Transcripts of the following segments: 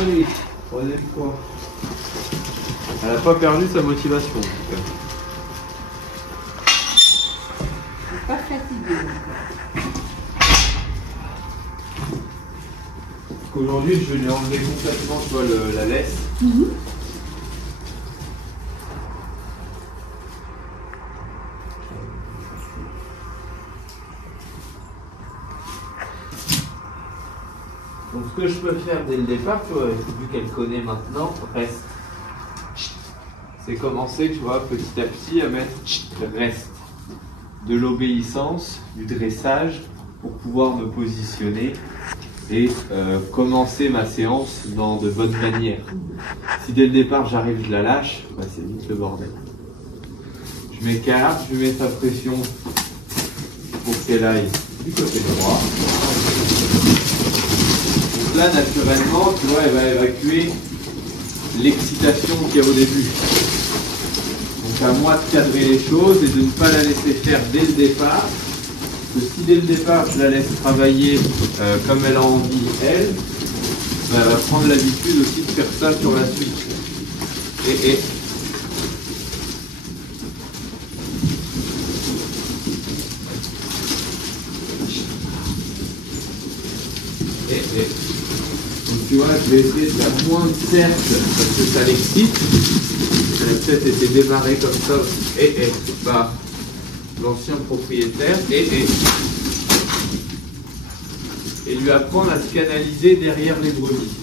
Allez, troisième fois. Elle n'a pas perdu sa motivation en tout cas. Pas fatigué. Aujourd'hui, je vais lui enlever complètement tu vois, la laisse. Donc ce que je peux faire dès le départ, tu vois, vu qu'elle connaît maintenant, reste. C'est commencer, tu vois, petit à petit à mettre reste. De l'obéissance, du dressage, pour pouvoir me positionner et commencer ma séance dans de bonnes manières. Si dès le départ j'arrive, je la lâche, bah, c'est vite le bordel. Je m'écarte, je mets sa pression pour qu'elle aille du côté droit. Donc là, naturellement, tu vois, elle va évacuer l'excitation qu'il y a au début. Donc à moi de cadrer les choses et de ne pas la laisser faire dès le départ. Que si dès le départ je la laisse travailler comme elle a envie, elle va prendre l'habitude aussi de faire ça sur la suite. Et donc tu vois, je vais essayer de faire moins de cercles parce que ça l'excite. Elle a peut-être été démarrée comme ça aussi. Bah, l'ancien propriétaire et lui apprendre à se canaliser derrière les brebis.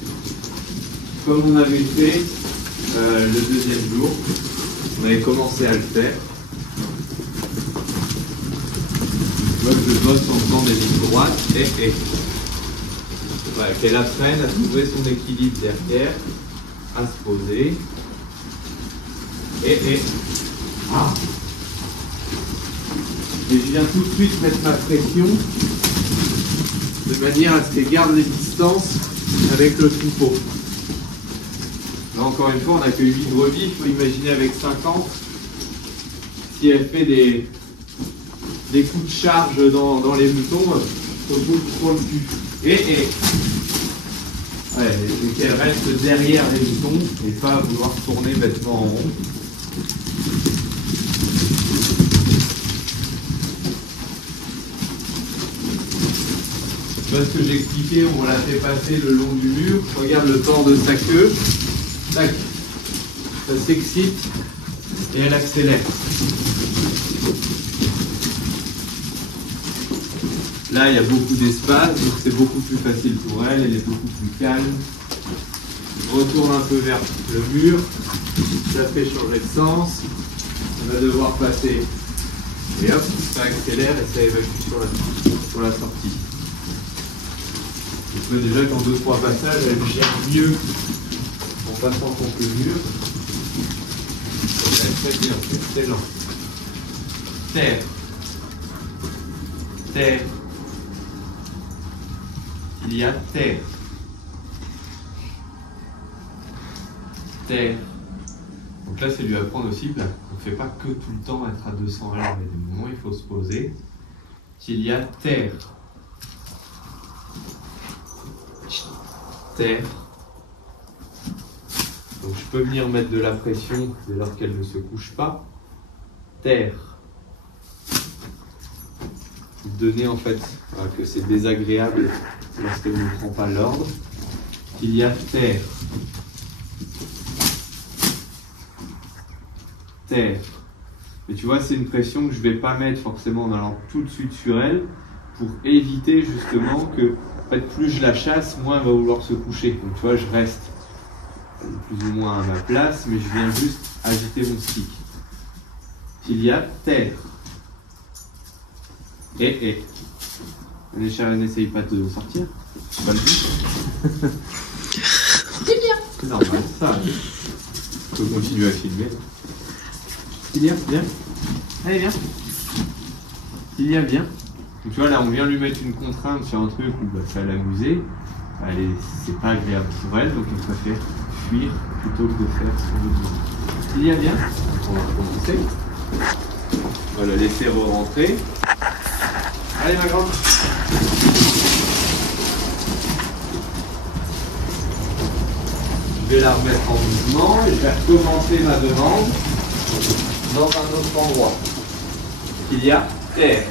Comme on avait fait le deuxième jour, on avait commencé à le faire. Moi je bosse en faisant des lignes droites voilà, qu'elle apprenne à trouver son équilibre derrière, à se poser. Ah. Et je viens tout de suite mettre ma pression de manière à ce qu'elle garde les distances avec le troupeau. Là encore une fois, on n'a que 8 brebis, il faut imaginer avec 50. Si elle fait des coups de charge dans les moutons, il faut beaucoup pour le cul. Ouais, et qu'elle reste derrière les moutons et pas vouloir tourner bêtement en rond. Ce que j'expliquais, on l'a fait passer le long du mur. Regarde le temps de sa queue. Tac. Ça s'excite et elle accélère. Là, il y a beaucoup d'espace, donc c'est beaucoup plus facile pour elle. Elle est beaucoup plus calme. Je retourne un peu vers le mur. Ça fait changer de sens. On va devoir passer. Et hop, ça accélère et ça évacue sur la sortie. Je peux déjà qu'en 2-3 passages, elle gère mieux en passant contre le mur. Très bien, excellent. Terre. Terre. Il y a terre. Terre. Donc là, c'est lui apprendre aussi qu'on ne fait pas que tout le temps être à 200 à l'heure. Il y a des moments où il faut se poser. Il y a terre. Terre. Donc je peux venir mettre de la pression dès lors qu'elle ne se couche pas. Terre. Donner en fait que c'est désagréable lorsqu'elle ne prend pas l'ordre. Il y a terre. Terre. Et tu vois, c'est une pression que je ne vais pas mettre forcément en allant tout de suite sur elle pour éviter justement que en fait, plus je la chasse, moins elle va vouloir se coucher. Donc tu vois, je reste plus ou moins à ma place, mais je viens juste agiter mon stick. Il y a terre. N'essaye pas de sortir. C'est pas le but. C'est bien. C'est normal, ça. Je peux continuer à filmer. Cilia, viens. Allez, viens. Cilia, viens. Donc, tu vois, là, on vient lui mettre une contrainte sur un truc où bah, ça va l'amuser. C'est pas agréable pour elle, donc elle préfère fuir plutôt que de faire son autre. Cilia, viens. On va commencer. On va la laisser re-rentrer. Allez, ma grande. Je vais la remettre en mouvement et je vais recommencer ma demande dans un autre endroit. Il y a terre.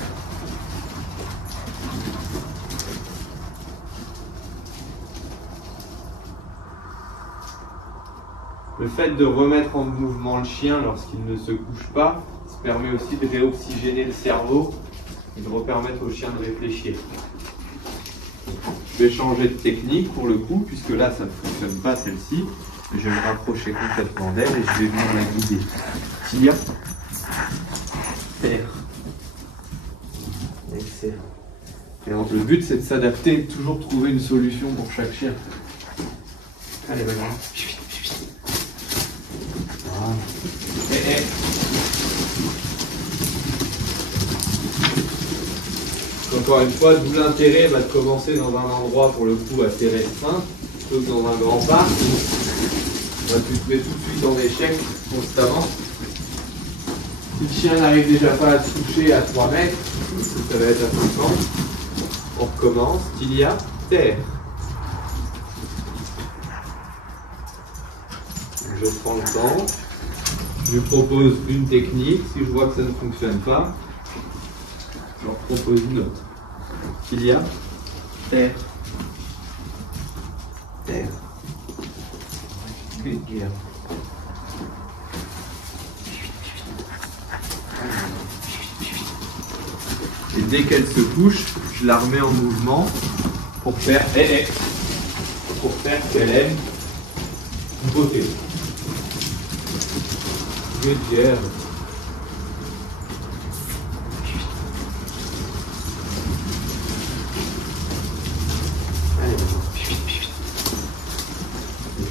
Le fait de remettre en mouvement le chien lorsqu'il ne se couche pas, ça permet aussi de réoxygéner le cerveau et de repermettre au chien de réfléchir. Je vais changer de technique pour le coup, puisque là ça ne fonctionne pas celle-ci. Je vais me rapprocher complètement d'elle et je vais venir la guider. Tilia. Terre. Excellent. Et donc, le but c'est de s'adapter et de toujours trouver une solution pour chaque chien. Allez, vas-y. Encore une fois, d'où l'intérêt de commencer dans un endroit pour le coup assez restreint, plutôt que dans un grand parc. Tu te mets tout de suite en échec constamment. Si le chien n'arrive déjà pas à te toucher à 3 mètres, ça va être important. On recommence. Tilia, terre. Je prends le temps. Je lui propose une technique. Si je vois que ça ne fonctionne pas, je leur propose une autre. Tilia, terre. Terre. Respire. Et dès qu'elle se couche, je la remets en mouvement pour faire qu'elle aime beauté. Good girl.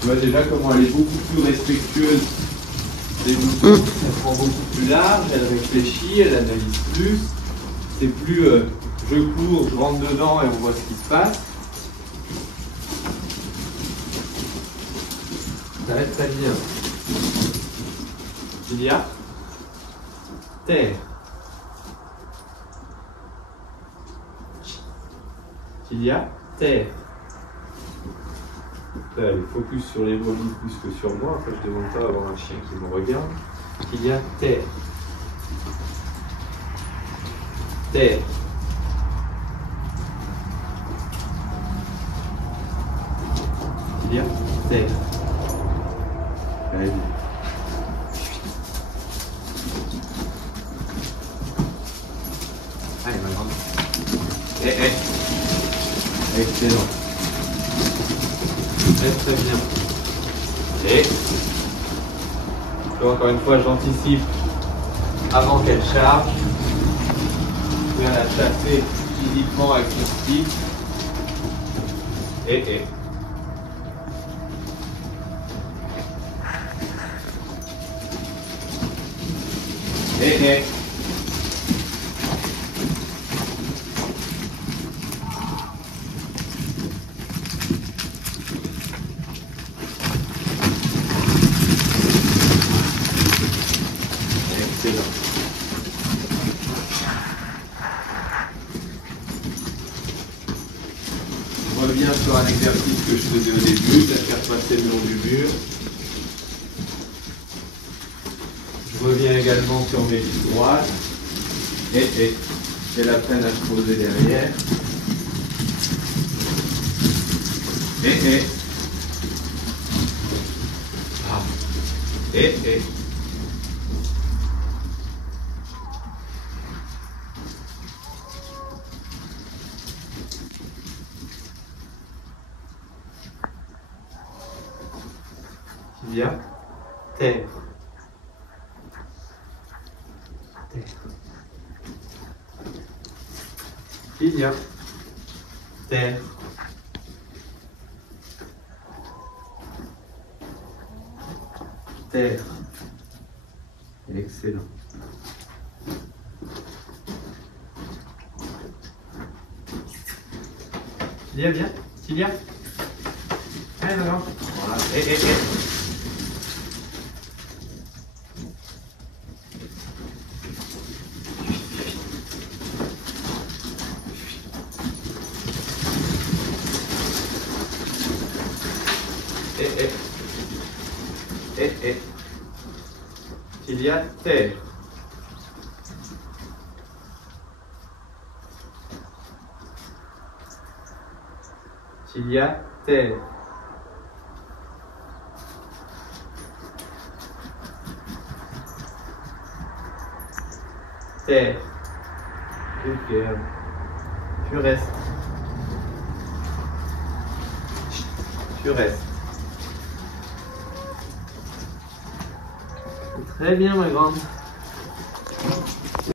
Tu vois déjà comment elle est beaucoup plus respectueuse des moutons. Elle prend beaucoup plus large, elle réfléchit, elle analyse plus. C'est plus je cours, je rentre dedans et on voit ce qui se passe. Ça va être très bien. Tilia, terre. Tilia, terre. Là, elle est focus sur les brebis plus que sur moi. Après, je ne demande pas à avoir un chien qui me regarde. Tilia, terre. Terre. Tilia, terre. Allez. Allez, ma grande. Excellent. Très bien. Et encore une fois, j'anticipe avant qu'elle charge. Je viens la chasser physiquement avec mon stick. Et. Je reviens sur un exercice que je faisais au début, la faire passer le long du mur. Je reviens également sur mes pieds droites. Et la peine à se poser derrière. Tilia, terre. Tilia, terre. Terre. Excellent. Tilia, viens. Tilia. Allez, maintenant. Voilà. Il y a terre. Il y a terre. Terre. Ok. Tu restes. Tu restes. Très bien, ma grande.